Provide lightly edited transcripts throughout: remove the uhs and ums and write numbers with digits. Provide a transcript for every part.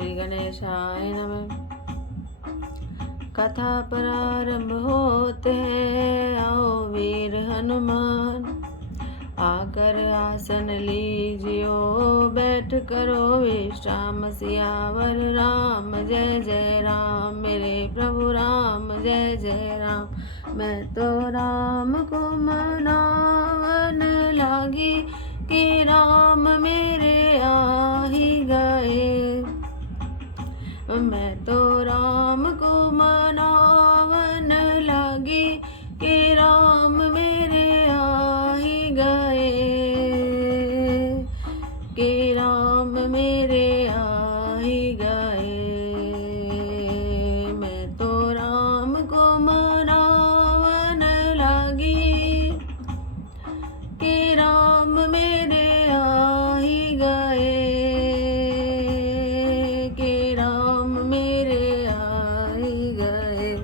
श्री गणेशाय नमः। कथा प्रारंभ होते हैं, आओ वीर हनुमान, आकर आसन लीजियो, बैठ करो विश्राम। सियावर राम जय जय राम, मेरे प्रभु राम जय जय राम। मैं तो राम को मनावन लागी, कि राम मेरे आ ही गए। मैं तो राम को मनावन लागी, कि राम मेरे आ ही गए, कि राम मेरे आ ही गए। मैं तो राम को मनावन लागी, कि राम मेरे आ ही गए, कि राम मेरे आ ही गए।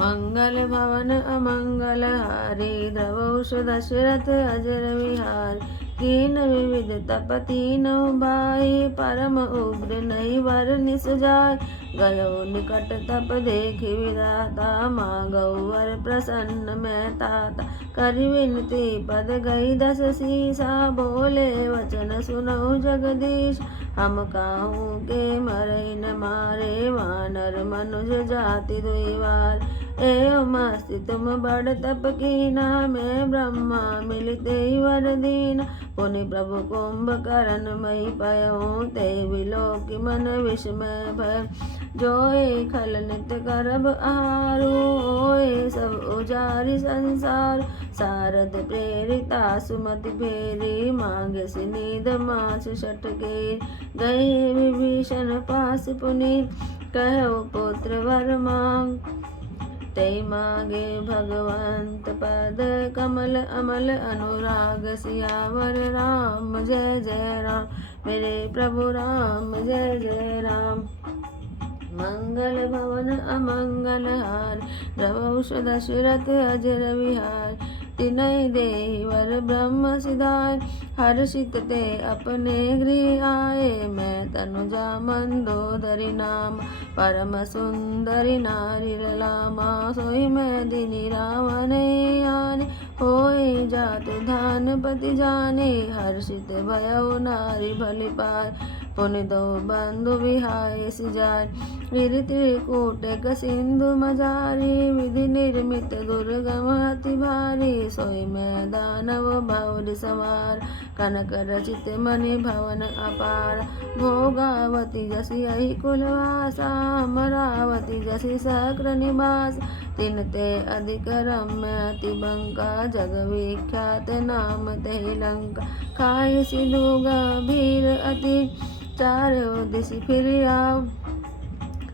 मंगल भवन अमंगल हारी, द्रवौष दशरथ अजर विहार। कीन विविध तप तीनों भाई, परम उग्र नहीं वर निस जाय। गयो निकट तप देखि विधाता, मांगौ वर प्रसन्न मैं ताता। करि विनती पद गई दस सीसा, बोले वचन सुनौ जगदीश। हम काहू के मरई न मारे, वानर मनुज जाति दुई बार। एवं मस्ति तुम बड़ तप कीना, मैं ब्रह्मा मिलते वर दीना। पुनि प्रभु कुंभकर्ण मही पयऊँ, ते विलोकि मन विस्मय भय। जोए खल नित करब आहारू, होए सब उजारि संसार। सारद प्रेरिता सुमति फेरी, मांगे सिनीध माछ षटके। गए विभीषण पास पुनि, कहो पुत्र वर मांग। ते मांगे भगवंत पद कमल, अमल अनुराग। सियावर राम जय जय राम, मेरे प्रभु राम जय जय राम। मंगल भवन अमंगल हार, द्रवौष दशरथ अजर विहार। तिनहि देहि वर ब्रह्म सिधाय, हर्षित ते अपने गृह आए। मैं तनुजा मंदोदरी नाम, परम सुंदरी नारी ललामा। सोई मैं दिनि रावण आने, होए जातु धानपति जाने। हर्षित भयउ नारी भली पाय, पुनि दो बंधु विहाय सिजाय। गिरि त्रिकूट सिंधु मजारी, विधि निर्मित दुर्गम अति भारी। सोई मैं दानव भौरि समार, कनक रचित मणि भवन अपार। भोगावती जसि यही कुलवासा, अमरावती जसि सक्र निवास। तिन ते अधिक रम्य अति बंका, जग विख्यात नाम तेहि लंका। खाई सिधु गंभीर अति, चारों दिशि फिर आओ।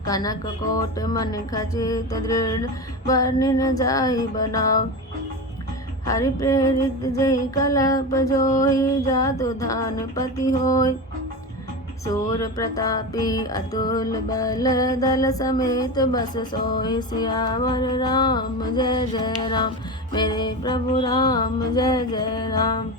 कनक कोट मन खचित दृढ़, बरनि न जाहि बनाओ। हरि प्रेरित जय कल्प जोई, जातु धानपति होय। सूर प्रतापी अतुल बल, दल समेत बस सोई। सियावर राम जय जय राम, मेरे प्रभु राम जय जय राम।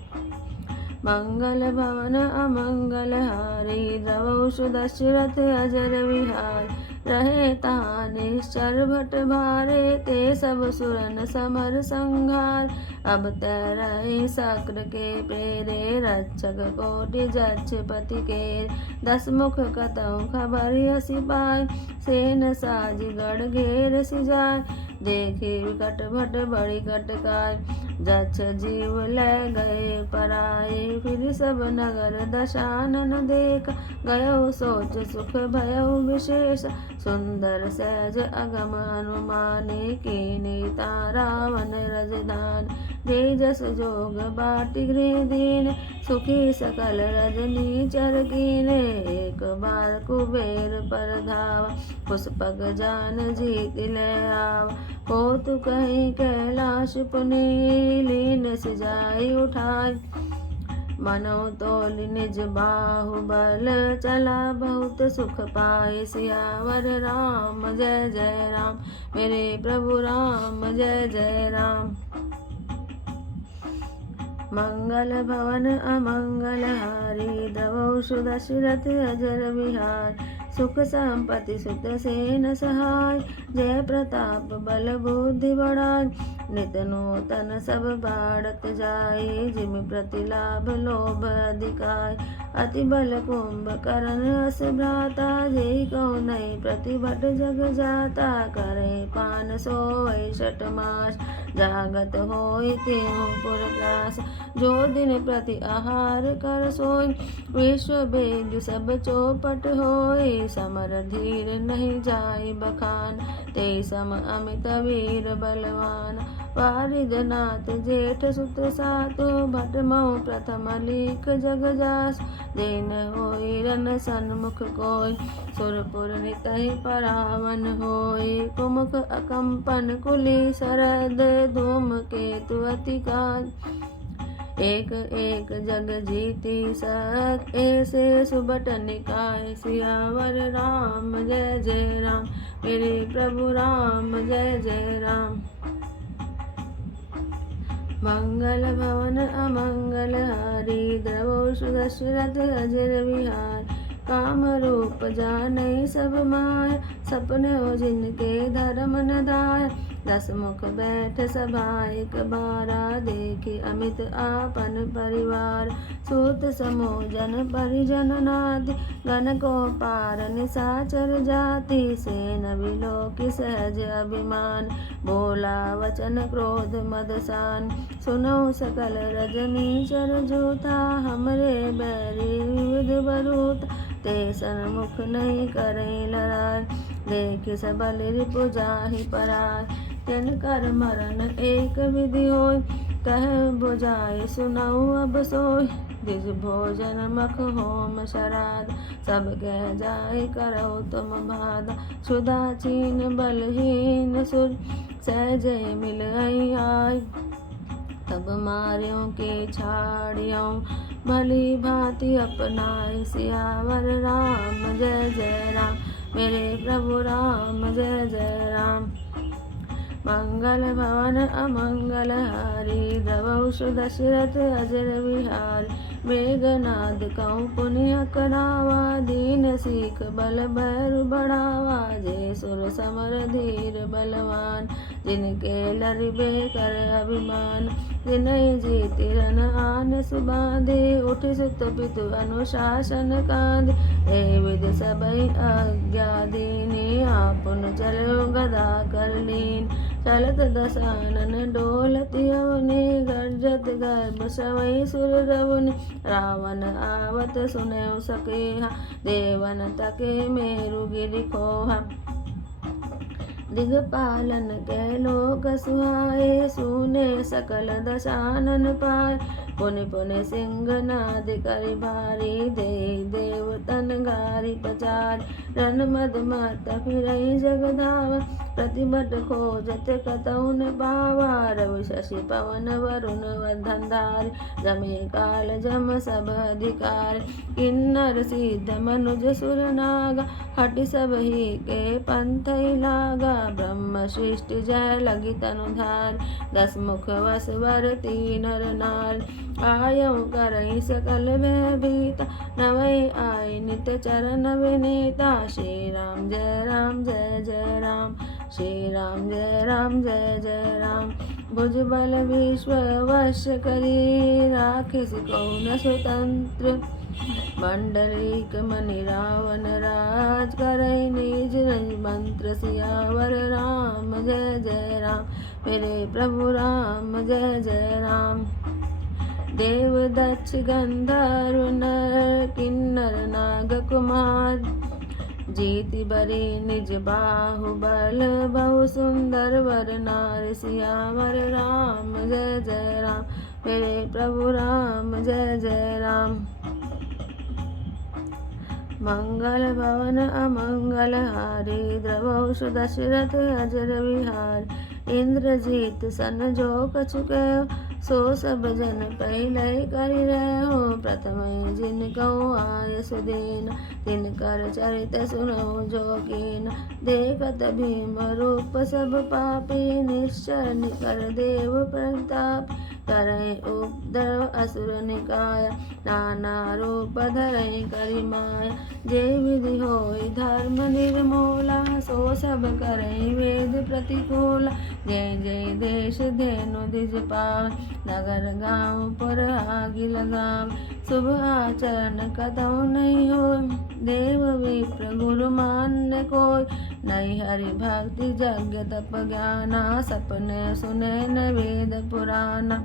मंगल भवन अमंगल हारी, द्रवौष दशरथ अजर विहार। रहे तहाँ निश्चर भट भारे, ते सब सुरन समर संघार। अब तरहि शक्र के प्रेरे, रक्षक कोटि जक्ष पति केर। दस मुख कतहु खबर यसि पाय, सेन साजि गढ़ घेर सिजाय। देखि विकट भट बड़ी कटकाय, जक्ष जीव लै गए पराए। फिर सब नगर दशानन देख, गयो सोच सुख भयउ विशेष। सुंदर सहज अगम अनुमाने, कीनी रावण रजधान। तेजस जोग बाटि गृह दीन, सुखी सकल रजनी चर कीने। एक बार कुबेर पर धावा, पुष्पक जान जीति ले आवा। कौतुक कहीं कैलाश पुनि, लीन सिजाई उठाय। मनो तोल निज बाहुबल, चला बहुत सुख पाए। सियावर राम जय जय राम, मेरे प्रभु राम जय जय राम। मंगल भवन अमंगल हारी द्रवौषु दशरथ अजर विहार सुख संपत्ति सुत सेन सहाय जय प्रताप बल बुद्धि बढ़ाय नित नूतन सब बाढ़त जाए जिम प्रतिलाभ लोभ अधिकाय अति बल कुंभ करण अस भ्राता जय कौ नई प्रतिभट जग जाता करे पान सोई षट मास जागत होई त्यों पुरग्रास जो दिन प्रति आहार कर सोई विश्व वेद सब चौपट होई समर धीर नहीं जाय बखान ते सम अमित वीर बलवान वारिदनाथ जेठ सुत सातो भट मऊ प्रथम लीक जग जास दिन होई रन सन्मुख कोय सुरपुर नितहि परावन होय कुमुख अकंपन कुली सरद धूम केतु अतिकाल एक एक जग जीती सत ऐसे सुबट निकाय सियावर राम जय जय राम मेरे प्रभु राम जय जय राम मंगल भवन अमंगल हारी द्रवौषु दशरथ अजर विहार काम रूप जाने सब माय सपने हो जिनके धर्म न दाय दस मुख बैठ सभा एक बारा देखी अमित आपन परिवार सूत समोजन परिजन नादि गण को पार निसाचर जाति सेन विलोकि सहज अभिमान बोला वचन क्रोध मदसान सुनो सकल रजनी चर जूथा हमरे बैरी विविध बरूत ते सन्मुख नहीं करे लड़ाई देख सबल रिपु जाहि पराय तिन कर मरण एक विधि होय कह बुझाए सुनाऊ अब सोय द्विज भोजन मख होम शराद सब कह जाय करो तुम बाधा क्षुधा चीन बलहीन सुर सहजय मिल आय तब मार्यों के छाड़ियों भली भांति अपनाए सियावर राम जय जय राम मेरे प्रभु राम जय जय राम मंगल भवन अमंगल हारी द्रवौषु दशरथ अजर विहार मेघनाद कौ पुण्य करावा दीन सीख बल भैरु बढ़ावा जय सुर समर धीर बलवान जिनके लरिबे कर अभिमान जिनहि जीति रन आन सुबाधे उठ सुत पितु अनुशासन कांध हे विद सबई आज्ञा दीनी आपुन चलो गदा कर लीन चलत दशानन डोलति अवनि गर्जत गर्भ सवै सुर रवनि रावण आवत सुनौ सकेहा देवन तके मेरु गिरि खोहा दिगपालन के लोक सुहाए सुने सकल दशानन पाए पुनि पुनि सिंह नाद करि भारी दे देव तन गारी पचार रन मद मत फिरई जगधाव प्रतिबट खोजत कतौ न पावा रवि शशि पवन वरुण धंधार जमे काल जम सब अधिकार किन्नर सिद्ध मनुज सुर नागा हटि सब ही के पंथ लागा ब्रह्म सृष्टि जय लगी तनुधार दस मुख वस वर तीनर नार आयौ करई सकल भयभीता नवै आय नित चरण विनीता श्री राम जय जय राम श्री राम जय जय राम भुज बल विश्व वश करी राखिस कौन स्वतंत्र मंडलीक मणि रावण राज करई निज निज मंत्र सियावर राम जय जय राम मेरे प्रभु राम जय जय राम देव दक्ष गंधर्व नर किन्नर नाग कुमार जीति बरी निज बाहुबल बहु सुंदर वर नार सियावर राम जय जय राम मेरे प्रभु राम जय जय राम मंगल भवन अमंगल हारी द्रवौषु दशरथ अजर विहार इंद्रजीत सन जो कछु कहो सो सब जन पहले करि रहो प्रथम जिन कहो आय सुदीन तिन कर चरित सुनो जो कीन देखत भीम रूप सब पापी निश्चर कर देव प्रताप करई उपद्रव असुर निकाय, नाना रूप धरई करि माया। जे विधि होई धर्म निर्मूला, सो सब करई वेद प्रतिकूला। जय जय देश धेनु द्विज पावै, नगर गाँव पुर आगि लगावै। शुभ आचरण कतहु नहीं होय, देव विप्र गुरु मान्य कोय। नहीं हरि भक्ति यज्ञ तप ज्ञाना, सपने सुने न वेद पुराना।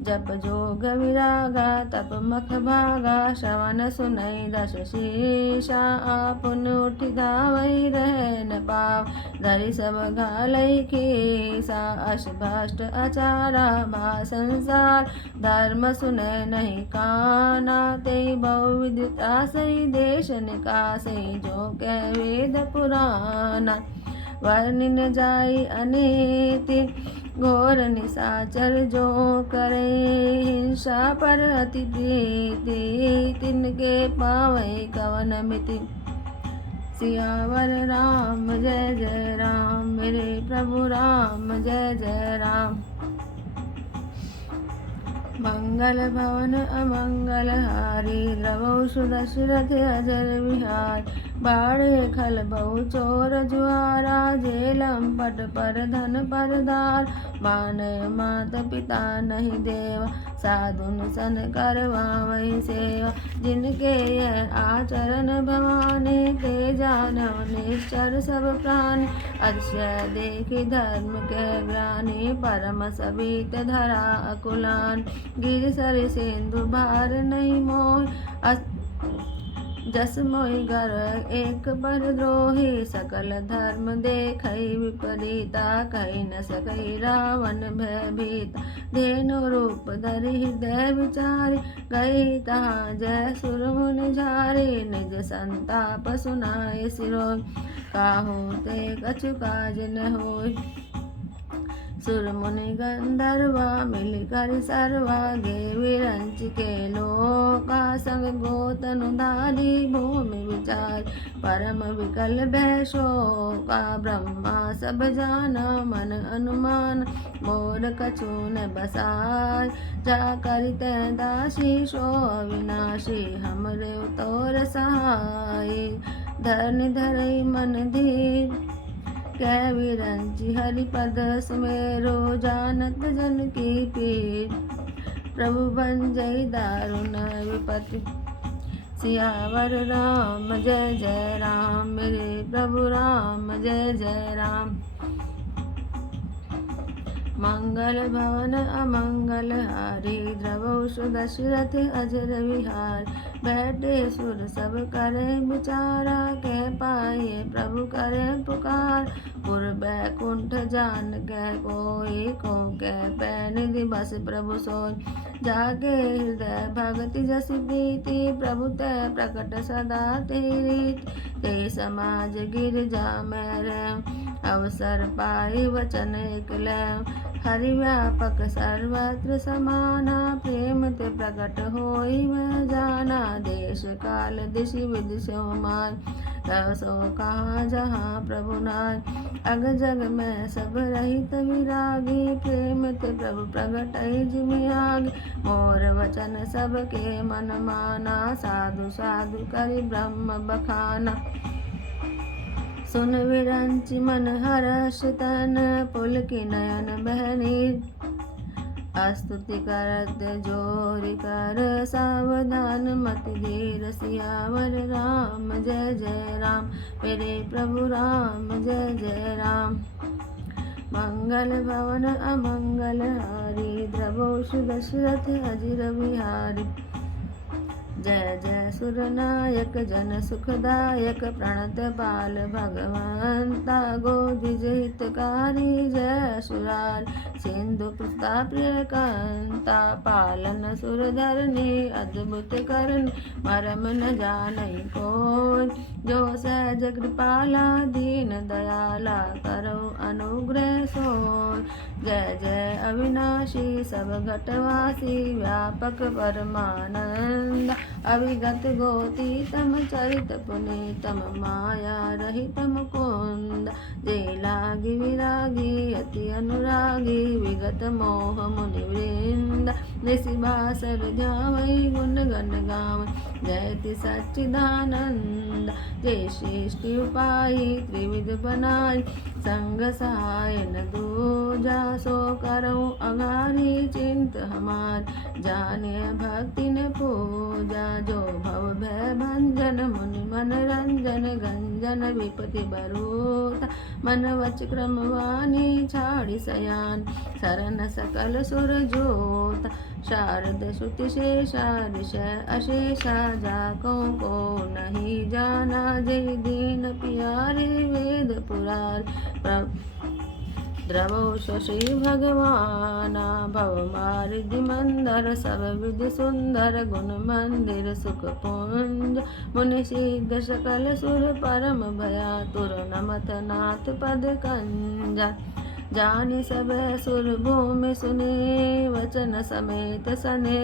जप जोग विरागा तप मख भागा, श्रवण सुनई दश शीशा। आपुन उठि धावई रह न पाव, धरि सब घालई खीसा। अष्टभष्ट आचारा भा संसार, धर्म सुनय नहीं काना। तेई बहुविध त्रासई देश निकासई, जो कह वेद पुराना। वर्णिन जाई अनीति घोर निशाचर, जो करे हिंसा पर अति प्रीति। तिनके पावै कवन मिति, सियावर राम जय जय राम। मेरे प्रभु राम जय जय राम। मंगल भवन अमंगल हारी, द्रवहु दशरथ अजर विहार। बाढ़े खल बहु चोर जुआरा, जेलम पट पर धन परदार। मानय मात पिता नहीं देवा, साधुन सन करवावई सेवा। जिनके यह आचरण भवानी, ते जानव निश्चर सब प्राणी। अतिशय देखि धर्म के ज्ञानी, परम सबित धरा अकुलान। गिरि सर सिंधु भार नहीं मोह, जस मोहि गर एक पर द्रोही। सकल धर्म देखई विपरीता, कही न सकई रावण भयभीता। धेनु रूप धरि हृदय विचारी, गई तहाँ जय सुर मुनि झारी। निज संताप सुनाय सिरोय, काहू ते कछु काज न होय। सुर मुनि गंधर्वा मिल कर सर्वा, गे विरंच के लोका। संग गोतनु धारी भूमि विचार, परम विकल भय शोका। ब्रह्मा सब जाना मन अनुमान, मोर कछु न बसाय। जा करिते दासी सो अविनाशी, हमरे तोर सहाय। धरनि धरई मन धीर, कै विरंचि हरिपद सुमेरो। जानत जन की पीर, प्रभु भंजई दारुण विपति। सियावर राम जय जय राम। मेरे प्रभु राम जय जय राम। मंगल भवन अमंगल हारी, द्रवहु दशरथ अजर विहार। बैठे सुर सब करे विचारा, कह पाए प्रभु करे पुकार। पुर बैकुंठ जान कै कोई, को कह पैन दिवस प्रभु सोय। जागे हृदय भगति जस प्रीति, प्रभु तै प्रकट सदा तेरी रीति। ते समाज गिरजा मैं रैम, अवसर पाई वचन एक लैम। हरि व्यापक सर्वत्र समाना, प्रेम ते प्रकट होई मैं जाना। देश काल दिशि विधि सो मान, तव सो कहाँ जहाँ प्रभु नाय। अग जग में सब रहित विरागी, प्रेम ते प्रभु प्रगटई जिमि आगे। मोर वचन सबके मन माना, साधु साधु करि ब्रह्म बखाना। सुन विरंचि मन हर्ष तन, पुलकि नयन बह नीर। स्तुति करत जोरि कर, सावधान मति धीर। सियावर राम जय जय राम। मेरे प्रभु राम जय जय राम। मंगल भवन अमंगल हारी, द्रवहु दशरथ अजिर विहारी। जय जय सुर नायक जन सुखदायक, प्रणत बाल भगवंता। गोदिज हितकारी जय असुरार, सिंधु प्रिय कांता। पालन सुर धरनी अद्भुत करन, मरम न जानई कोय। जो सहज कृपाला दीन दयाला, करो अनुग्रह सोय। जय जय अविनाशी सब घटवासी, व्यापक परमानंद। अविगत गोतीतम चरित पुनीतम माया रहितम कुंद। जे लागी विरागी अति अनुरागी विगत मोह मुनि वृंद। ऋषि बासर जावई गुण गण गावै जयति सच्चिदानंद। जे सृष्टि उपाई त्रिविध बनाई संग सहाय न दूजा। सो करऊँ अगारी चिंत हमार जाने भक्ति न पूजा। जो भव भय भंजन मुनि मनरंजन गंजन विपति बरूता। मन वच क्रम वाणी छाड़ी सयान सरन सकल सुर जोता। शारद श्रुति शेषा ऋषय अशेषा जाको को नहीं जाना। जय दीन पियारे वेद पुरार द्रवो शशि भगवाना। भव मारिधि मंदर सब विधि सुंदर गुण मंदिर सुख पुंज। मुनि सिद्ध सकल सुर परम भयातुर नमत नाथ पद कंजा। जानि सब सुर भूमि सुने वचन समेत सने।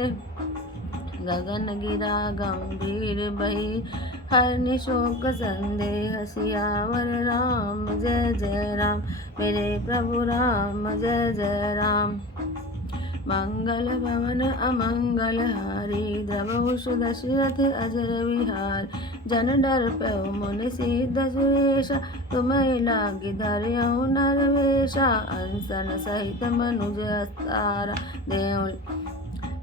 गगन गिरा गंभीर बही हर निशोक संदेह। सियावर राम जय जय राम मेरे प्रभु राम जय जय राम। मंगल भवन अमंगल हारी द्रवहुष दशरथ अजर विहार। जन डर पयो मुनि सिद्ध सुरेश तुम्हें लागी धर्यौ नरवेशा। अंसन सहित मनुज अवतारा देव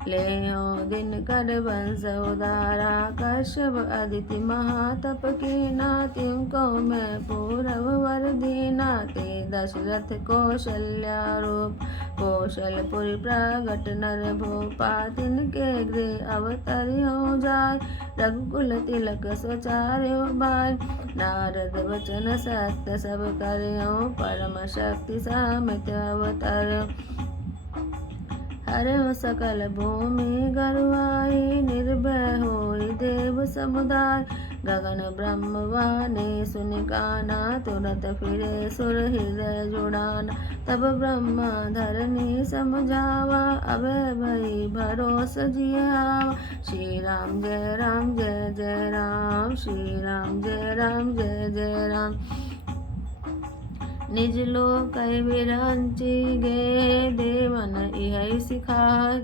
लेयो दिन कर वंश उदारा। कश्यप अदिति महातप कीना तिम को मैं पूरव वर दीना। ते दशरथ कौशल्यारूप कौशलपुर प्रगट नर भूपा। तिनके गृह अवतरियो जाय रघुकुल तिलक स्वचार्यो बाय। नारद वचन सत्य सब करयो परम शक्ति समित अवतर्यो। हरयो सकल भूमि गरुआई निर्भय होई देव समुदाय। गगन ब्रह्म वाणी सुनि काना तुरत फिरे सुर हृदय जुड़ाना। तब ब्रह्मा धरनी समझावा अभय भई भरोस जियावा। श्री राम जय जय राम श्री राम जय जय राम। निज लोक विरंची गे देवन इहै सिखाय।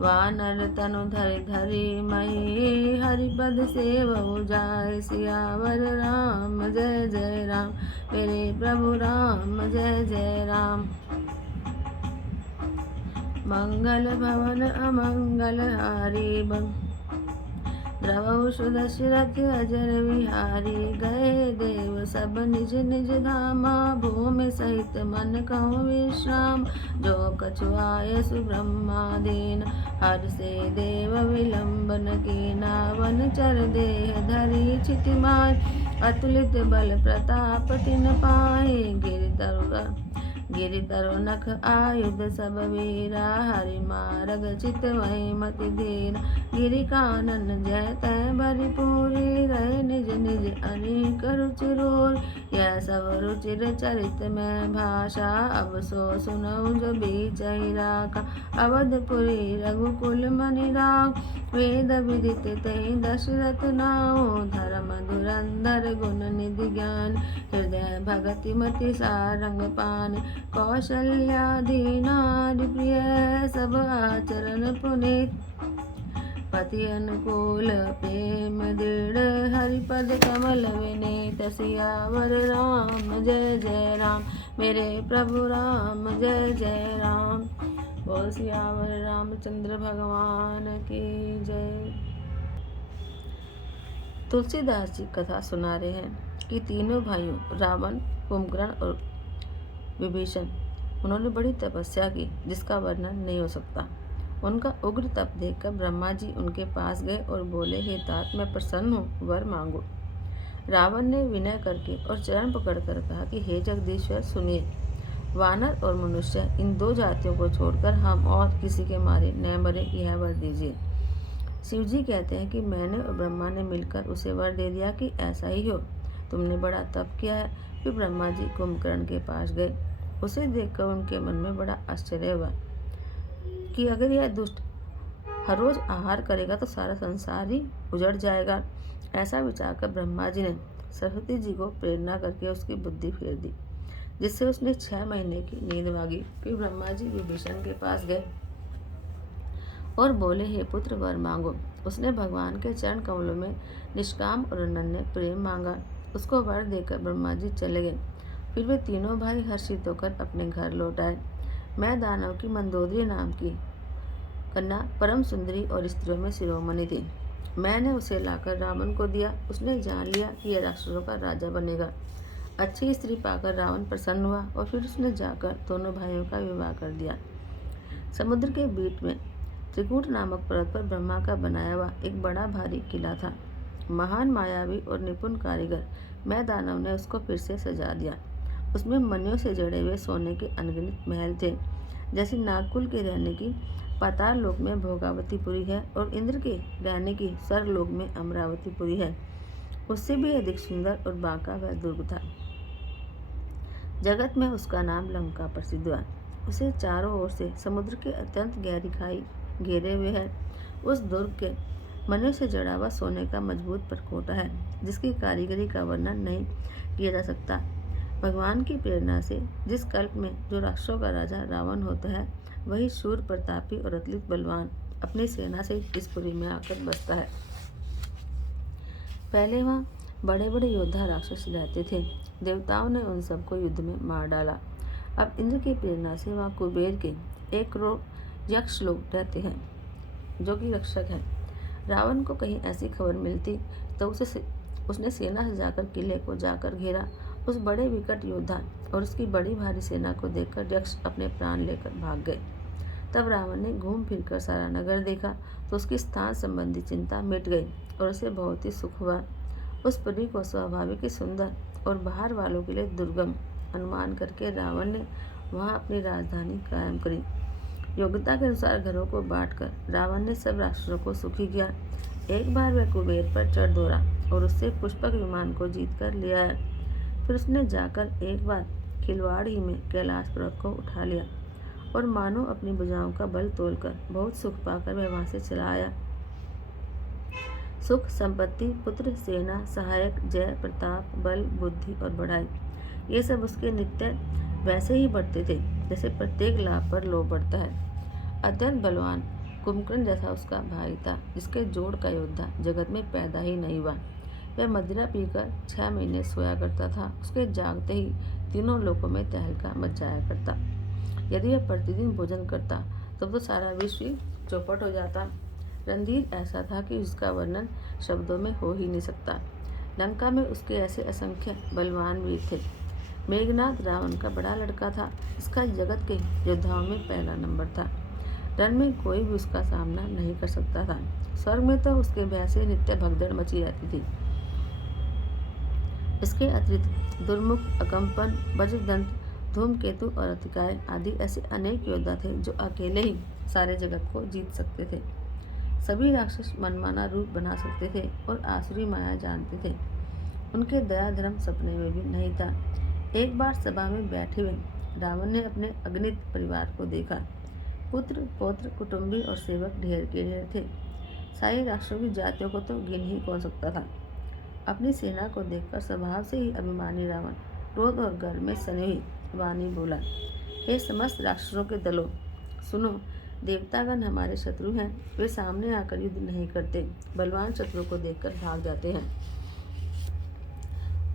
वानर तनु धरि धरि मही हरिपद सेवहु जाय। सियावर राम जय जय राम मेरे प्रभु राम जय जय राम। मंगल भवन अमंगल हारी द्रवहुष दशरथ अजर विहारी। गए देव सब निज निज धामा भूमि सहित मन कहूँ विश्राम। जो कछु आय सुब्रह्मादीन हर से देव विलंबन कीना। वन चर देह धरी क्षितिमाय अतुलित बल प्रताप तिन पाए। गिरि तरु नख आयुध सब वीरा। हरि मारग चित वही मति धीरा। गिरि कानन जय तय भरी पूरी। रहे निज निज अनेक रुचि रोर। यह सब रुचिर चरित में भाषा। अब सो सुनऊ जो बीचहि राखा। अवधपुरी रघुकुल मनि राव। वेद विदित तहि दशरथ नाऊ। धर्म धुरंधर गुण निधि ज्ञान। हृदय भगति मति सारंग पान। कौशल्यादि नारी प्रिय सब आचरण पुनीत। पति अनुकूल प्रेम दृढ़ हरिपद कमल विनीत। सियावर राम जय जय राम मेरे प्रभु राम जय जय राम। बोल सियावर रामचंद्र भगवान की जय। तुलसीदास जी कथा सुना रहे हैं कि तीनों भाइयों रावण कुंभकर्ण और विभीषण उन्होंने बड़ी तपस्या की जिसका वर्णन नहीं हो सकता। उनका उग्र तप देखकर ब्रह्मा जी उनके पास गए और बोले, हे तात मैं प्रसन्न हूँ, वर मांगो। रावण ने विनय करके और चरण पकड़कर कहा कि हे जगदीश्वर सुनिए, वानर और मनुष्य इन दो जातियों को छोड़कर हम और किसी के मारे न मरे, यह वर दीजिए। शिव जी कहते हैं कि मैंने और ब्रह्मा ने मिलकर उसे वर दे दिया कि ऐसा ही हो। तुमने बड़ा तप किया है। फिर ब्रह्मा जी कुंभकर्ण के पास गए। उसे देखकर उनके मन में बड़ा आश्चर्य हुआ कि अगर यह दुष्ट हर रोज आहार करेगा तो सारा संसार ही उजड़ जाएगा। ऐसा विचार कर ब्रह्मा जी ने सरस्वती जी को प्रेरणा करके उसकी बुद्धि फेर दी, जिससे उसने 6 महीने की नींद मांगी। फिर ब्रह्मा जी विभीषण के पास गए और बोले, हे पुत्र वर मांगो। उसने भगवान के चरण कमलों में निष्काम और अनन्य प्रेम मांगा। उसको वर देकर ब्रह्मा जी चले गए। फिर वे तीनों भाई हर्षित होकर अपने घर लौट आए। मैं दानव की मंदोदरी नाम की कन्या परम सुंदरी और स्त्रियों में शिरोमणि थी। मैंने उसे लाकर रावण को दिया। उसने जान लिया कि यह राक्षसों का राजा बनेगा। अच्छी स्त्री पाकर रावण प्रसन्न हुआ और फिर उसने जाकर दोनों भाइयों का विवाह कर दिया। समुद्र के बीच में त्रिकूट नामक पर्वत पर ब्रह्मा का बनाया हुआ एक बड़ा भारी किला था। महान मायावी और निपुण कारीगर मैं दानव ने उसको फिर से सजा दिया। उसमें मणियों से जड़े हुए सोने के अनगिनत महल थे। जैसे नागकुल के रहने की पाताल लोक में भोगावतीपुरी है और इंद्र के रहने की स्वर्गलोक में अमरावतीपुरी है, उससे भी अधिक सुंदर और बांका वह दुर्ग था। जगत में उसका नाम लंका प्रसिद्ध हुआ। उसे चारों ओर से समुद्र के अत्यंत गहरी खाई घेरे हुए है। उस दुर्ग के मनुष्य से जड़ा हुआ सोने का मजबूत परकोटा है, जिसकी कारीगरी का वर्णन नहीं किया जा सकता। भगवान की प्रेरणा से जिस कल्प में जो राक्षसों का राजा रावण होता है, वही शूर प्रतापी और अतुलित बलवान अपनी सेना से इस पुरी में आकर बसता है। पहले वहाँ बड़े बड़े योद्धा राक्षस रहते थे। देवताओं ने उन सबको युद्ध में मार डाला। अब इंद्र की प्रेरणा से वहाँ कुबेर के 1 करोड़ यक्ष लोग रहते हैं, जो कि रक्षक हैं। रावण को कहीं ऐसी खबर मिलती तो उसने सेना से जाकर किले को जाकर घेरा। उस बड़े विकट योद्धा और उसकी बड़ी भारी सेना को देखकर यक्ष अपने प्राण लेकर भाग गए। तब रावण ने घूम फिरकर सारा नगर देखा तो उसकी स्थान संबंधी चिंता मिट गई और उसे बहुत ही सुख हुआ। उस पुरी को स्वाभाविक ही सुंदर और बाहर वालों के लिए दुर्गम अनुमान करके रावण ने वहाँ अपनी राजधानी कायम करी। योग्यता के अनुसार घरों को बांटकर रावण ने सब राष्ट्रों को सुखी किया। एक बार वह कुबेर पर चढ़ दौड़ा और उससे पुष्पक विमान को जीत कर ले आया। फिर उसने जाकर एक बार खिलवाड़ ही में कैलाश पर्वत को उठा लिया और मानो अपनी भुजाओं का बल तोलकर बहुत सुख पाकर वह वहां से चला आया। सुख, संपत्ति, पुत्र, सेना, सहायक, जय, प्रताप, बल, बुद्धि और बढ़ाई, ये सब उसके नित्य वैसे ही बढ़ते थे जैसे प्रत्येक लाभ पर लोभ बढ़ता है। अत्यंत बलवान कुंभकर्ण जैसा उसका भाई था, जिसके जोड़ का योद्धा जगत में पैदा ही नहीं हुआ। वह मदिरा पीकर 6 महीने सोया करता था। उसके जागते ही तीनों लोकों में तहलका मच जाया करता। यदि वह प्रतिदिन भोजन करता तब तो सारा विश्व ही चौपट हो जाता। रणधीर ऐसा था कि उसका वर्णन शब्दों में हो ही नहीं सकता। लंका में उसके ऐसे असंख्य बलवान वीर थे। मेघनाद रावण का बड़ा लड़का था। इसका जगत के योद्धाओं में पहला नंबर था। रण में कोई भी उसका सामना नहीं कर सकता था। स्वर्ग में तो उसके भय से नित्य भगदड़ मची रहती थी। इसके अतिरिक्त दुर्मुख, अकंपन, वज्रदंत, धूमकेतु और अतिकाय आदि ऐसे अनेक योद्धा थे जो अकेले ही सारे जगत को जीत सकते थे। सभी राक्षस मनमाना रूप बना सकते थे और आसुरी माया जानते थे। उनके दया धर्म सपने में भी नहीं था। एक बार सभा में बैठे हुए रावण ने अपने अगणित परिवार को देखा। पुत्र, पौत्र, कुटुंबी और सेवक ढेर के ढेर थे। सारी राक्षसों की जातियों को तो गिन ही कौन सकता था। अपनी सेना को देखकर स्वभाव से ही अभिमानी रावण क्रोध और गर्व में सनी हुई वाणी बोला, हे समस्त राक्षसों के दलों, सुनो, देवतागण हमारे शत्रु हैं। वे सामने आकर युद्ध नहीं करते, बलवान शत्रु को देखकर भाग जाते हैं।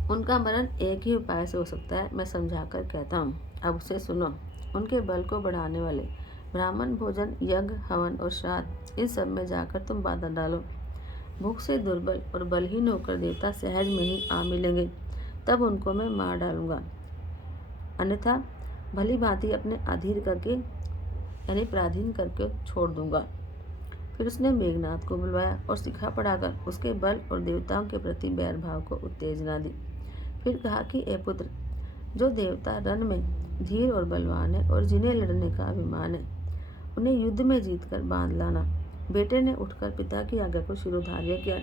उनका मरण एक ही उपाय से हो सकता है, मैं समझाकर कहता हूँ, अब उसे सुनो। उनके बल को बढ़ाने वाले ब्राह्मण भोजन, यज्ञ, हवन और श्राद्ध, इन सब में जाकर तुम बाधा डालो। भूख से दुर्बल और बलहीन होकर देवता सहज में ही आ मिलेंगे, तब उनको मैं मार डालूंगा, अन्यथा भली भांति अपने अधीर करके यानी पराधीन करके छोड़ दूंगा। फिर उसने मेघनाथ को बुलवाया और सिखा पढ़ाकर उसके बल और देवताओं के प्रति बैर भाव को उत्तेजना दी। फिर कहा कि ए पुत्र, जो देवता रण में धीर और बलवान है और जिन्हें लड़ने का अभिमान है, उन्हें युद्ध में जीतकर बांध लाना। बेटे ने उठकर पिता की आज्ञा को शिरोधार्य किया।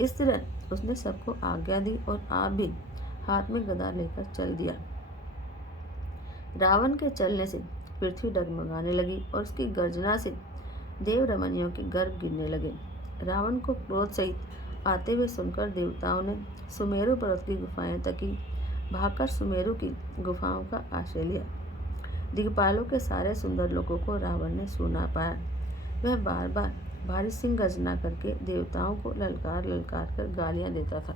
इस तरह उसने सबको आज्ञा दी और आप भी हाथ में गदा लेकर चल दिया। रावण के चलने से पृथ्वी डगमगाने लगी और उसकी गर्जना से देव रमणियों के गर्भ गिरने लगे। रावण को क्रोध सहित आते हुए सुनकर देवताओं ने सुमेरु पर्वत की गुफाएं तकी भागकर सुमेरु की गुफाओं का आश्रय लिया। दिक्पालों के सारे सुंदर लोगों को रावण ने छू ना पाया। वह बार बार भारी सिंह गर्जना करके देवताओं को ललकार ललकार कर गालियां देता था।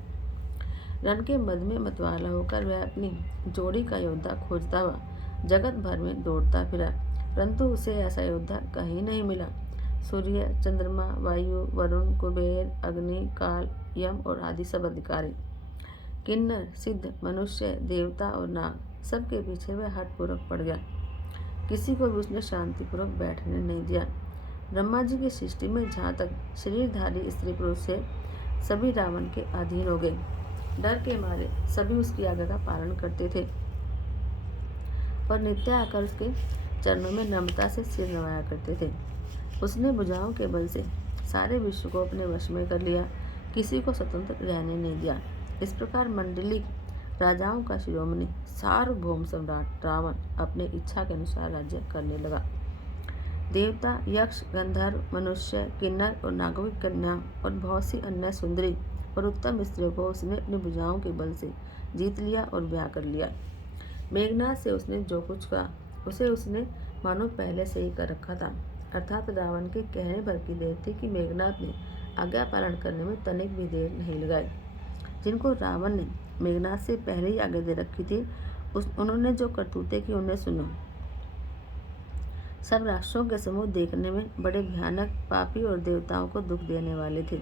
रण के मद में मतवाला होकर वह अपनी जोड़ी का योद्धा खोजता हुआ जगत भर में दौड़ता फिरा, परंतु उसे ऐसा योद्धा कहीं नहीं मिला। सूर्य, चंद्रमा, वायु, वरुण, कुबेर, अग्नि, काल, यम और आदि सब अधिकारी, किन्नर, सिद्ध, मनुष्य, देवता और नाग सबके पीछे वह हठपूर्वक पड़ गया। किसी को भी उसने शांतिपूर्वक बैठने नहीं दिया। ब्रह्मा जी की सृष्टि में जहाँ तक शरीरधारी स्त्री पुरुष थे, सभी रावण के अधीन हो गए। डर के मारे सभी उसकी आज्ञा का पालन करते थे और नित्य आकर उसके चरणों में नम्रता से सिर नवाया करते थे। उसने भुजाओं के बल से सारे विश्व को अपने वश में कर लिया, किसी को स्वतंत्र रहने नहीं दिया। इस प्रकार मंडली राजाओं का शिरोमणि सार्वभौम सम्राट रावण अपने इच्छा के अनुसार राज्य करने लगा। देवता, यक्ष, गंधर्व, मनुष्य, किन्नर और नागों की कन्या और बहुत सी अन्य सुंदरी और उत्तम स्त्रियों को उसने अपनी भुजाओं के बल से जीत लिया और ब्याह कर लिया। मेघनाथ से उसने जो कुछ कहा उसे उसने मानो पहले से ही कर रखा था, अर्थात रावण के कहने भर की देर थी कि मेघनाथ ने आज्ञा पालन करने में तनिक भी देर नहीं लगाई। जिनको रावण ने मेघनाथ से पहले ही आज्ञा दे रखी थी, उन्होंने जो करतूतें की उन्हें सुनो। सब राक्षसों के समूह देखने में बड़े भयानक, पापी और देवताओं को दुख देने वाले थे।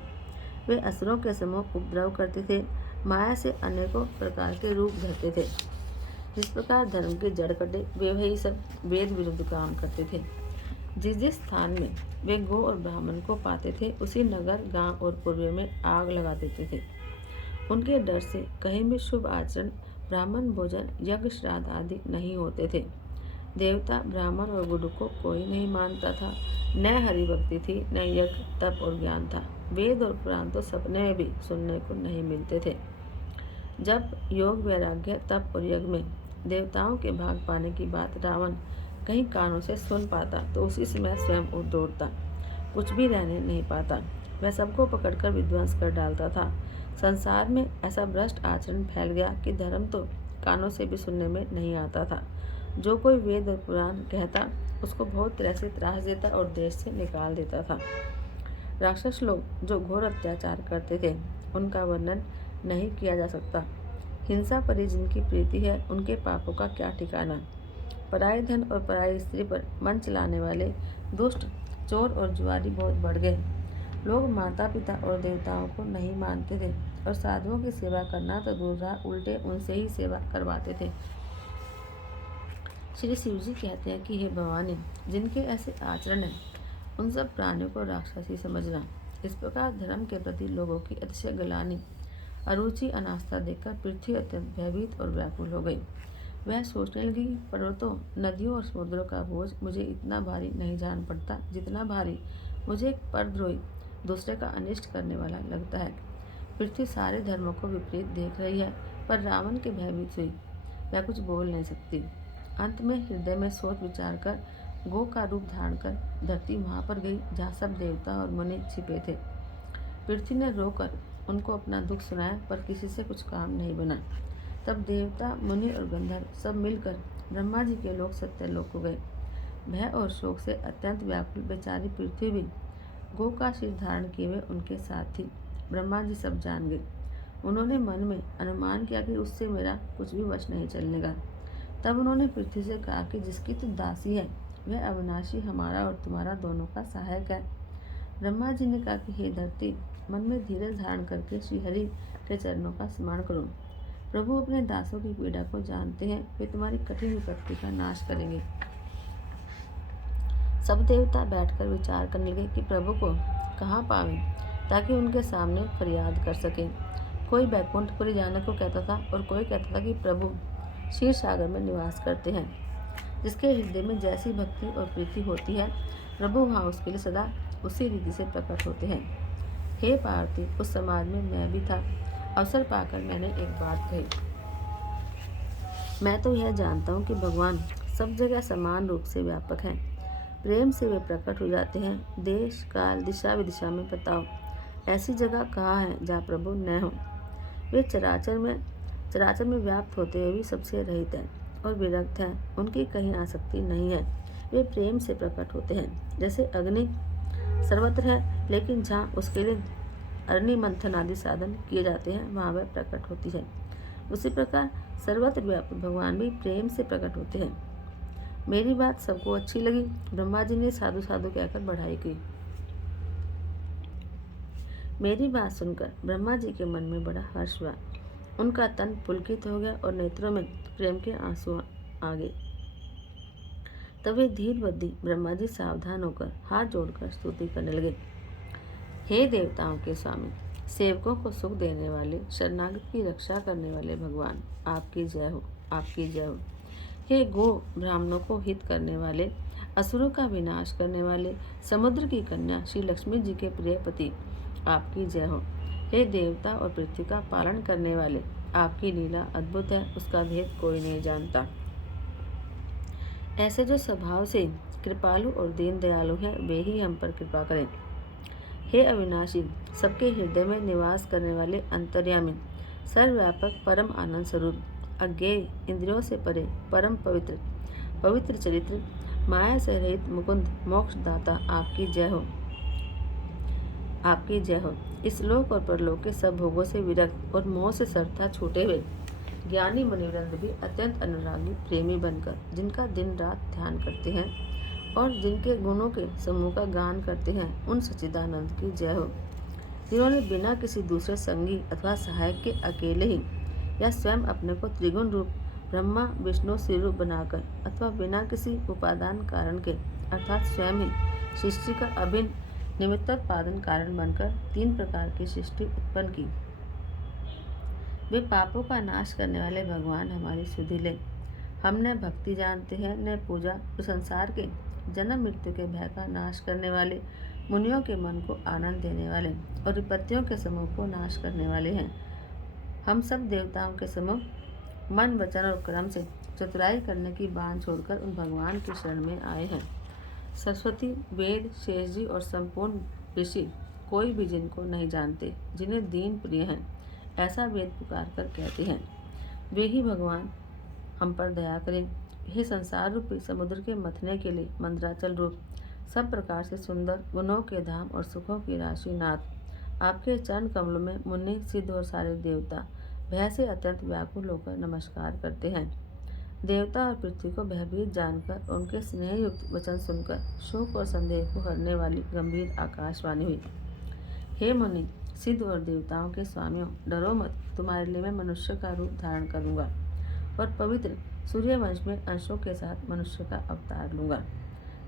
वे असुरों के समूह उपद्रव करते थे, माया से अनेकों प्रकार के रूप धरते थे। जिस प्रकार धर्म के जड़ कटे, वे वही सब वेद विरुद्ध काम करते थे। जिस जिस स्थान में वे गो और ब्राह्मण को पाते थे, उसी नगर, गांव और पूर्व में आग लगा देते थे। उनके डर से कहीं भी शुभ आचरण, ब्राह्मण भोजन, यज्ञ, श्राद्ध आदि नहीं होते थे। देवता, ब्राह्मण और गुरु को कोई नहीं मानता था। न हरि भक्ति थी, न यज्ञ, तप और ज्ञान था। वेद और पुराण तो सपने में भी सुनने को नहीं मिलते थे। जब योग, वैराग्य, तप और यज्ञ में देवताओं के भाग पाने की बात रावण कहीं कानों से सुन पाता तो उसी समय स्वयं उठ दौड़ता, कुछ भी रहने नहीं पाता। वह सबको पकड़कर विध्वंस कर डालता था। संसार में ऐसा भ्रष्ट आचरण फैल गया कि धर्म तो कानों से भी सुनने में नहीं आता था। जो कोई वेद और पुराण कहता उसको बहुत तरह से त्रास देता और देश से निकाल देता था। राक्षस लोग जो घोर अत्याचार करते थे, उनका वर्णन नहीं किया जा सकता। हिंसा पर ही जिनकी प्रीति है, उनके पापों का क्या ठिकाना। पराये धन और पराई स्त्री पर मन चलाने वाले दुष्ट, चोर और जुआरी बहुत बढ़ गए। लोग माता पिता और देवताओं को नहीं मानते थे और साधुओं की सेवा करना तो दूर रहा, उल्टे उनसे ही सेवा करवाते थे। श्री शिव जी कहते हैं कि हे भवानी, जिनके ऐसे आचरण है उन सब प्राणियों को राक्षसी समझना। इस प्रकार धर्म के प्रति लोगों की अतिशय गलानी, अरुचि, अनास्था देखकर पृथ्वी अत्यंत भयभीत और व्याकुल हो गई। वह सोचने लगी कि पर्वतों, नदियों और समुद्रों का बोझ मुझे इतना भारी नहीं जान पड़ता जितना भारी मुझे एक परद्रोही, दूसरे का अनिष्ट करने वाला लगता है। पृथ्वी सारे धर्मों को विपरीत देख रही है, पर रावण के भयभीत हुई वह कुछ बोल नहीं सकती। अंत में हृदय में सोच विचार कर गो का रूप धारण कर धरती वहाँ पर गई जहाँ सब देवता और मुनि छिपे थे। पृथ्वी ने रोकर उनको अपना दुख सुनाया, पर किसी से कुछ काम नहीं बना। तब देवता, मुनि और गंधर्व सब मिलकर ब्रह्मा जी के लोक सत्यलोक को गए। भय और शोक से अत्यंत व्याकुल बेचारी पृथ्वी भी गो का शीर धारण किए हुए उनके साथ थी। ब्रह्मा जी सब जान गए। उन्होंने मन में अनुमान किया कि उससे मेरा कुछ भी वश नहीं चलने का। तब उन्होंने पृथ्वी से कहा कि जिसकी तू दासी है, वह अविनाशी हमारा और तुम्हारा दोनों का सहायक है। ब्रह्मा जी ने कहा कि हे धरती, मन में धीरज धारण करके श्रीहरि के चरणों का स्मरण करो। प्रभु अपने दासों की पीड़ा को जानते हैं, वे तुम्हारी कठिन विपत्ति का नाश करेंगे। सब देवता बैठकर विचार करने लगे कि प्रभु को कहाँ पावें ताकि उनके सामने फरियाद कर सकें। कोई बैकुंठपुरी जाने को कहता था और कोई कहता था कि प्रभु क्षीर सागर में निवास करते हैं। जिसके हृदय में जैसी भक्ति और प्रीति होती है, प्रभु वहाँ उसके लिए सदा उसी रीति से प्रकट होते हैं। हे पार्थी, उस समाज में मैं भी था। अवसर पाकर मैंने एक बात कही। मैं तो यह जानता हूँ कि भगवान सब जगह समान रूप से व्यापक हैं, प्रेम से वे प्रकट हो जाते हैं। देश काल दिशा विदिशा में बताओ, ऐसी जगह कहाँ है जहाँ प्रभु न हो। वे चराचर में व्याप्त होते हुए भी सबसे रहित हैं और विरक्त हैं। उनकी कहीं आसक्ति नहीं है। वे प्रेम से प्रकट होते हैं। जैसे अग्नि सर्वत्र है, लेकिन जहाँ उसके लिए अग्नि मंथन आदि साधन किए जाते हैं वहाँ वह प्रकट होती है। उसी प्रकार सर्वत्र व्यापक भगवान भी प्रेम से प्रकट होते हैं। मेरी बात सबको अच्छी लगी। ब्रह्मा जी ने साधु साधु कहकर बढ़ाई की। मेरी बात सुनकर ब्रह्मा जी के मन में बड़ा हर्ष हुआ। उनका तन पुलकित हो गया और नेत्रों में प्रेम के आंसू आ गए। तब वे धीर बुद्धि ब्रह्मा जी सावधान होकर हाथ जोड़कर स्तुति करने लगे। हे देवताओं के स्वामी, सेवकों को सुख देने वाले, शरणागत की रक्षा करने वाले भगवान, आपकी जय हो, आपकी जय हो। हे गो ब्राह्मणों को हित करने वाले, असुरों का विनाश करने वाले, समुद्र की कन्या श्री लक्ष्मी जी के प्रिय पति, आपकी जय हो। हे देवता और पृथ्वी का पालन करने वाले, आपकी लीला अद्भुत है, उसका भेद कोई नहीं जानता। ऐसे जो स्वभाव से कृपालु और दीन दयालु हैं, वे ही हम पर कृपा करें। हे अविनाशी, सबके हृदय में निवास करने वाले अंतर्यामी, सर्वव्यापक परम आनंद स्वरूप, अज्ञेय, इंद्रियों से परे, परम पवित्र, पवित्र चरित्र, माया से रहित मुकुंद, मोक्षदाता, आपकी जय हो, आपकी जय हो। इस लोक और परलोक के सब भोगों से विरक्त और मोह से सर्वथा छूटे हुए ज्ञानी मुनिवृंद भी अत्यंत अनुरागी प्रेमी बनकर, जिनका दिन रात ध्यान करते हैं और जिनके गुणों के समूह का गान करते हैं, उन सच्चिदानंद की जय हो, जिन्होंने बिना किसी दूसरे संगी अथवा सहायक के अकेले ही या स्वयं अपने को त्रिगुण रूप ब्रह्मा विष्णु स्वरूप बनाकर अथवा बिना किसी उपादान कारण के अर्थात स्वयं ही सृष्टि का अभिन्न निमित्तोत्पादन कारण बनकर 3 प्रकार की सृष्टि उत्पन्न की। वे पापों का नाश करने वाले भगवान हमारी सुधि ले। हम न भक्ति जानते हैं न पूजा, तो संसार के जन्म मृत्यु के भय का नाश करने वाले, मुनियों के मन को आनंद देने वाले और विपत्तियों के समूह को नाश करने वाले हैं। हम सब देवताओं के समूह मन वचन और कर्म से चतुराई करने की बांध छोड़कर उन भगवान की शरण में आए हैं। सरस्वती, वेद, शेष जी और संपूर्ण ऋषि कोई भी जिनको नहीं जानते, जिन्हें दीन प्रिय हैं, ऐसा वेद पुकार कर कहते हैं, वे ही भगवान हम पर दया करें। हे संसार रूपी समुद्र के मथने के लिए मंदराचल रूप, सब प्रकार से सुंदर, गुणों के धाम और सुखों की राशि नाथ, आपके चरण कमलों में मुनि, सिद्ध और सारे देवता भय से अत्यंत व्याकुल होकर नमस्कार करते हैं। देवता और पृथ्वी को भयभीत जानकर उनके स्नेह युक्त वचन सुनकर शोक और संदेह को हरने वाली गंभीर आकाशवाणी हुई। हे मुनि, सिद्ध और देवताओं के स्वामियों, डरो मत, तुम्हारे लिए मैं मनुष्य का रूप धारण करूंगा और पवित्र सूर्यवंश में अंशों के साथ मनुष्य का अवतार लूंगा।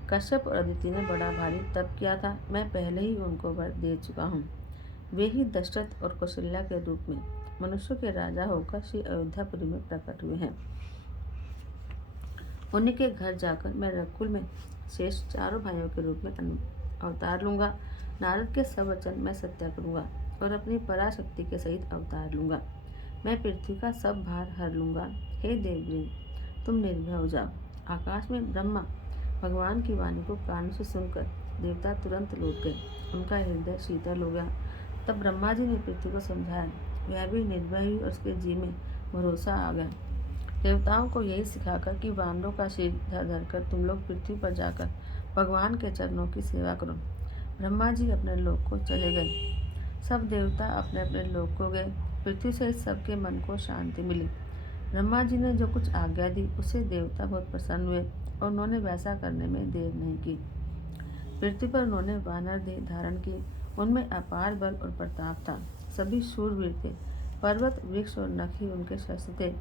कश्यप और अदिति ने बड़ा भारी तप किया था, मैं पहले ही उनको वर दे चुका हूँ। वे ही दशरथ और कौशल्या के रूप में मनुष्य के राजा होकर श्री अयोध्यापुरी में प्रकट हुए हैं। उन्हीं के घर जाकर मैं रघुकुल में शेष 4 भाइयों के रूप में अवतार लूंगा। नारद के सब वचन मैं सत्य करूंगा और अपनी पराशक्ति के सहित अवतार लूंगा। मैं पृथ्वी का सब भार हर लूंगा। हे देववृंद, तुम निर्भय हो जाओ। आकाश में ब्रह्मा भगवान की वाणी को कान से सुनकर देवता तुरंत लौट गए। उनका हृदय शीतल हो गया। तब ब्रह्मा जी ने पृथ्वी को समझाया, वह भी निर्भय हुई और उसके जी में भरोसा आ गया। देवताओं को यही सिखाकर कि वानरों का शीर धर धर कर तुम लोग पृथ्वी पर जाकर भगवान के चरणों की सेवा करो, ब्रह्मा जी अपने लोक को चले गए। सब देवता अपने अपने लोक को गए। पृथ्वी से सबके मन को शांति मिली। ब्रह्मा जी ने जो कुछ आज्ञा दी उससे देवता बहुत प्रसन्न हुए और उन्होंने वैसा करने में देर नहीं की। पृथ्वी पर उन्होंने वानर देह धारण की। उनमें अपार बल और प्रताप था। सभी शूरवीर थे। पर्वत, वृक्ष और नख ही उनके शस्त्र थे।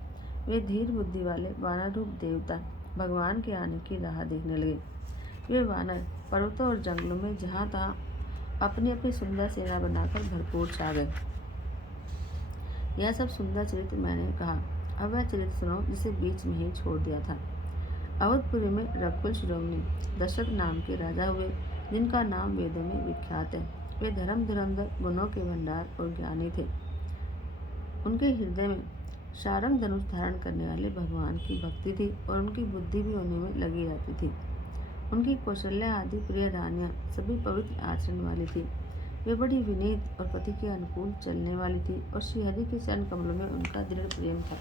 वे धीर बुद्धि वाले वानर रूप देवता भगवान के आने की राह देखने लगे। वे वानर पर्वतों और जंगलों में जहाँ तहाँ अपनी अपनी सुंदर सेना बनाकर भरपूर छा गए। यह सब सुंदर चरित्र मैंने कहा। अब वह चरित्र सुनो जिसे बीच में ही छोड़ दिया था। अवधपुरी में रघुकुल शिरोमणि दशरथ नाम के राजा हुए, जिनका नाम वेदों में विख्यात है। वे धर्म धुरंधर, गुणों के भंडार और ज्ञानी थे। उनके हृदय में शारंग धनुष धारण करने वाले भगवान की भक्ति थी और उनकी बुद्धि भी उन्हीं में लगी रहती थी। उनकी कौशल्या आदि प्रिय रानियां सभी पवित्र आचरण वाली थी। वे बड़ी विनीत और पति के अनुकूल चलने वाली थी और श्रीहरि के चरण कमलों में उनका दृढ़ प्रेम था।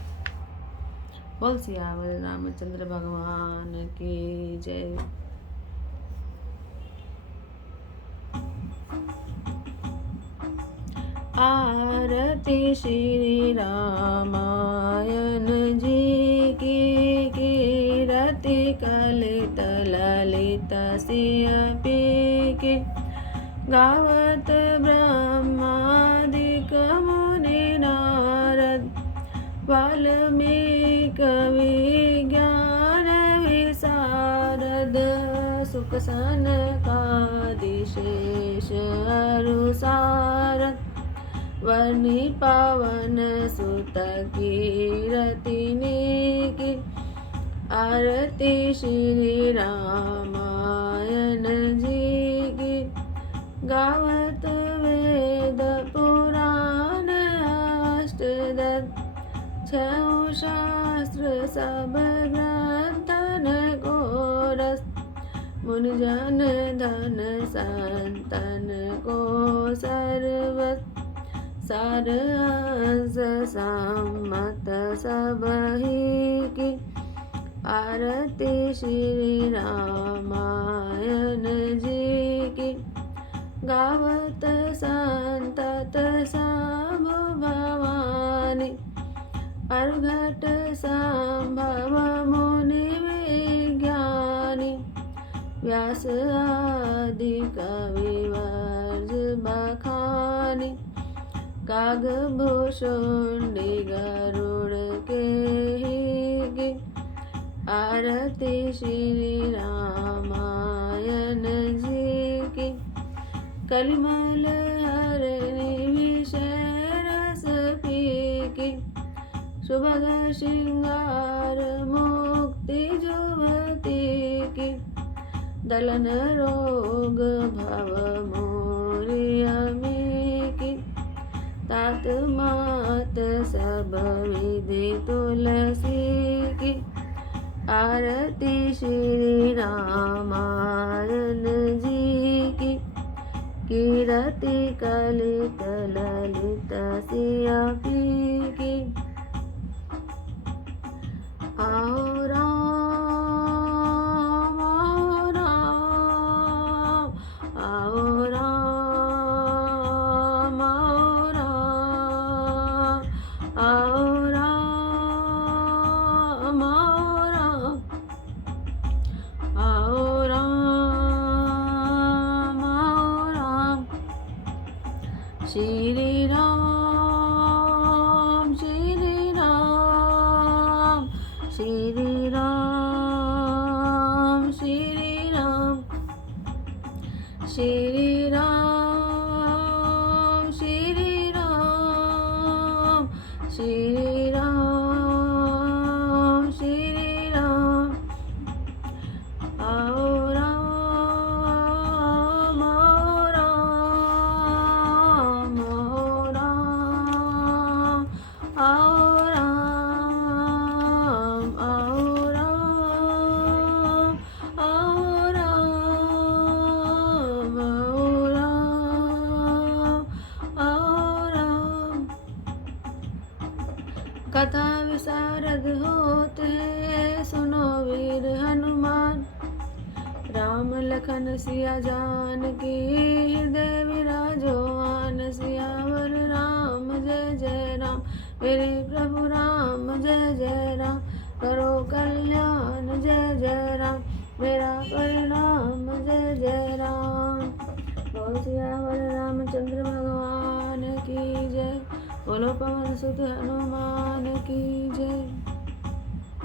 बोल सियावर रामचंद्र भगवान की जय। आरती श्री रामायण जी की कीरति कलित ललित सियपी की गावत ब्रह्मादिक मुनि नारद वाल्मीकि विज्ञान विशारद सुख सनकादि शेष अरुसारद वर्णि पावन सुत कीरति की आरती श्री रामायण जी की गावत वेद पुराण अष्टदश छऊ शास्त्र सब ग्रंथन को रस मुनिजन धन संतन को सर्वस सार अंश सम्मत सबही की आरती श्री रामायण जी की गावत संतत सब भवानी अर्घट संभव मुनि विज्ञानी व्यास आदि कविवर्ज बखानी कागभूषुंडी गरुड़ के ही आरती श्री रामायण जी की कलिमल हरणी विषय रस पीकी सुभग श्रृंगार मुक्ति जुवती की दलन रोग भव मोरियमी की तात मात सब विधि तुलसी की आरती श्री रामायण जी की कीरति कलित ललित सियपी की आओ राम आओ राम आओ राम आओ राम आओ राम आओ राम श्री राम श्री राम श्री राम श्री राम श्री राम श्री राम श्री राम श्री राम आओ राम आओ राम आओ राम आओ राम आओ राम आओ राम आओ राम। कथा विशारद होते सुनो वीर हनुमान राम लखन सिया जान की हृदय विराजो आन सियावर राम जय जय राम मेरे प्रभु राम जय जय राम करो कल्याण जय जय राम मेरा परिणाम जय जय राम। बोल सियावर रामचंद्र भगवान की जय। बोलो पवन सुत हनुमान की